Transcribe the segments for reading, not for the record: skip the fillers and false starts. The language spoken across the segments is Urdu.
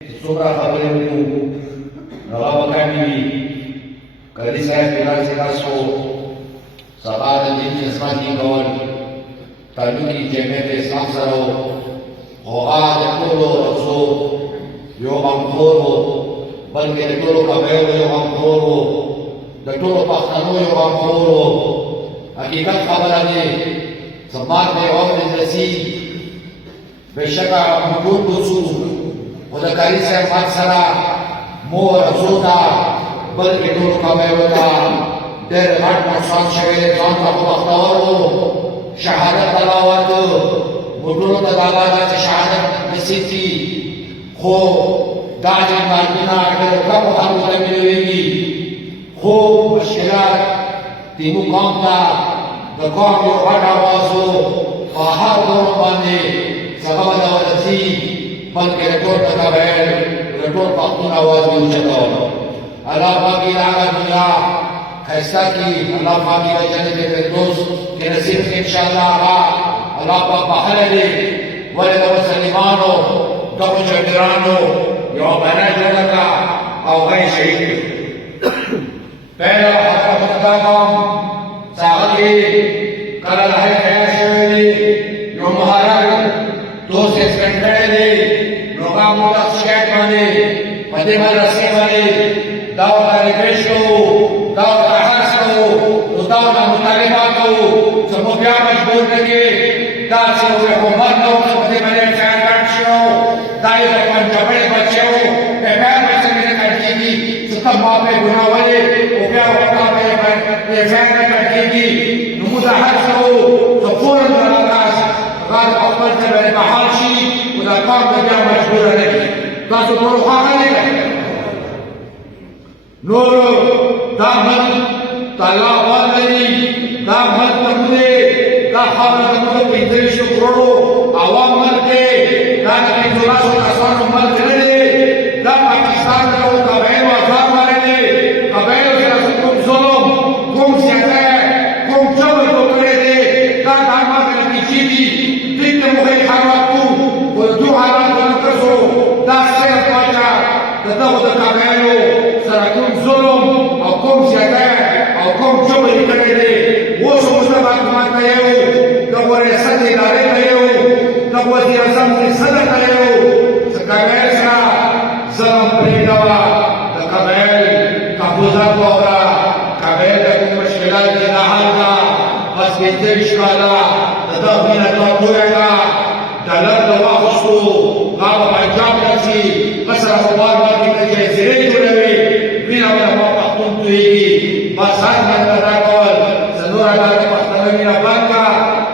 څومره خبرې وکړو نو هغه به کمې وي. قاضي صاحب داسې کس و سبا د دین خدمت یې کول، تعلق یې جامعه اسلام سره و، خو هغه د ټولو رسو یو غمخور و، بلکې د ټولو قبایلو یو غمخور و، د ټولو پښتنو یو غمخور و. حقیقت خبره دی، زما ته یو ورځ رسېږي بېشکه موږ ټول وڅو، خو د قاضي صاحب مرګ سره مور رسو ته بلکې ټولو قبایلو ته ډېر غټ نقصان شوی دی. ځان ته خو بختور و، شهادت تلاوت موږ ټولو ته د الله داسې شهادت نصیب کړي، خو دا مرګونه ډېرو کمو خلکو ته ملویږي. خو مشکلات تیمو قوم ته د قوم یو غټ اواز و، په هر دور باندې سبب د ورسي، بلکې د ټول د قبایل د ټول پښتون اواز یې اوچتاوه. الله پاک یې د هغه دنیا ښایسته کړي، الله پاک یې جنت فردوس کې نصیب کړي انشاءالله. هغه الله پاک بخښلی دی، ولې د مسلمانو دغو جګړانو یوه بیانه جوړه کړه او هغه یې شهید کړي. پهله خبره دا کوم چې هغه کې کله د هغې خیال شوی دی، یو مهارت دوست یې سپینډ کړی دی، نو هغه موږ ته شکایت باندې په دې مدرسې باندې دا ورته ریکویسټ کوو، دا ورته عرض کوو، نو دا ورته مطالبه کوو چې موږ بیا مجبور نه کړي دا چې حکومت نه وو په دې باندې فعال کړ شو، دا یې د پنجابۍ بچی و، بیا به څنګه نه کړ کېږي چې ته ما پرې ګناه ولې او بیا ورته پرې فعال نه کړ کېږي. نو موږ دا هڅه کوو چې فوراً دغه کس هغه د خپل ځای باندې بحال شي او دا کار ته بیا مجبوره نه کړي. تاسو ټولو خواږه نه ده. نور دا ملک ته الله وال لري، دا ملک ته موږ دا خاوره ته موږ 45 کروڑو عوام ملک دی، دا د 15 کسانو ملک نه دی، دا پاکستان د هغو قبایلو ازاد والی دی. قبایلو سره کوم ظلم، کوم زیاتی، کوم جبر وکړی دی، دا د هغه نتیجې دي. دې ته موږ حالات کوو، خو د دغو حالاتو نه تاسو دا صرف باچا د دغو د قبایلو سره کوم ظلم او کوم زیاتی او کوم جبر یې کړی دی. اوس موږ دغه حکومت ته یو، دغو ریاست ادارې ته یو، دغو وزیر اعظم صدر ته یو چې قبایل سره ظلم پرېږدوه، د قبایل تحفظات واوره، قبایل ته کوم مشکلات دي دا حل کړه. بس 45 کاله د دغه مینه تا تویه کړه، ډالر ته واخیستو، هغه به پنجاب ته ځي، مصر او خوار باندې ته جزیرې جوړوي، وینه به د ما پښتون تویېږي. بس هر چا ته دا کول چې نوره دا د پښتنو وینه بند کړه.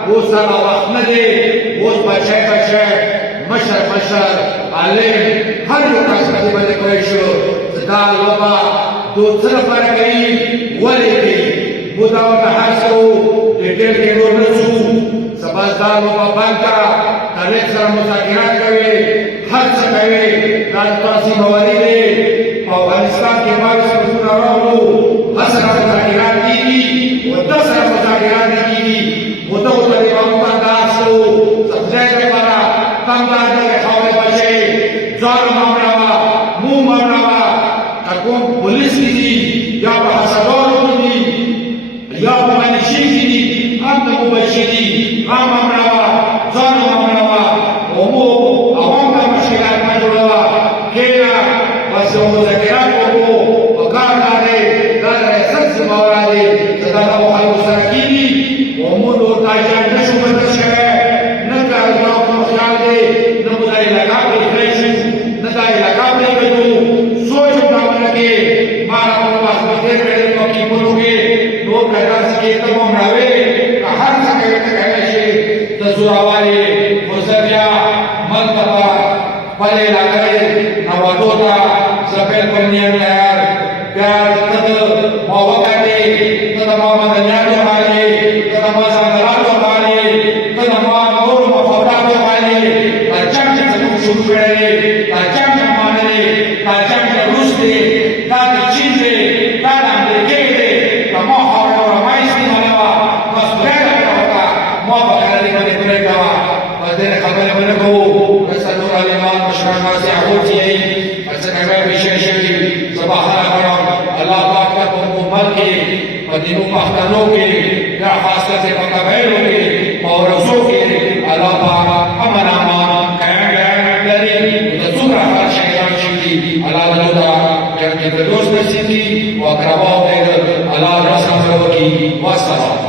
اوس هغه وخت نه دی، اوس بچی مشر عالم هر یو کس په دې باندې پوه شو چې دا لوبه دوی څه لپاره کوي، ولې کوي. موږ دا ورته هڅه کوو ډیټیل کې نور نه ځو، چې بس دا لوبه بند کړه. طالب سره مذاکرات کوي، هر څه کوي، دا د تنظیم موارد دی. په افغانستان کې بعض صفتونه راغلو، هسې سره مذاکرات کېږي، و ده سره مذاکرات نه کېږي. موږ دغو طالبانو ته دا هڅه کوو چې خدای لپاره تنګ خاورې بچی ځان مه مړوه، مو مه مړوه. که کوم پولیس کې دي یا په حسابانو کې دي یا په منشي کې دي، هلته مو بچي دي، هغه مه مړوه، ځان مه مړوه، او مو عوام ته مشکلات مه جوړوه. کښېنه بس یو مذاکرات وکړو، په کار دا دی، دا د ریاست ذمهواره دی چې دا دغو خلکو سره کېږي. او مو نور دا جنګ نه شو بدل شوی، نه د الله کوم خیال دی، نه مو دا علاقه پرېښی شو، نه دا علاقه پرېږدو. سوچ وکړه کې ما راته وخت مې تېر کړی په کیمونو کې، نور که داسې کې ته به مړوې، که هر څه کوې ته کولی شې، د زوراوالي خزریا ملک ته خپلې علاقې نوادو ته زه بالکل نه یم یار. بیا ته د ما وکتې، ته د ما مدنیاتو غالې، ته د ما ځنګلاتو غالې، ته د ما نورو مفاداتو غالې. دا جنګ چې زموږ شروع کړی دی، دا جنګ چې منلی، دا جنګ چې روس دی، دا د چین دی، دا د امریکې دی. که ما خاوره وه ما استعمالوه، بس خدای ته وکړه، ما به غلطي باندې پرېږدوه. په دې خبرې به نه کوو، رسه نور عالمان مشران واسع غورځي کمه وشي شوي زباخره غواړم الله پاک ته په امت کې په دینو پښتنو کې یا خاص کر په قبایلو کې په ورځو کې الله پاک امن امان قیام لري د څومره هر شي شي الله تعالی چې د دوست نصیب کی او اقرباو دې الله رسول الله کی واسطه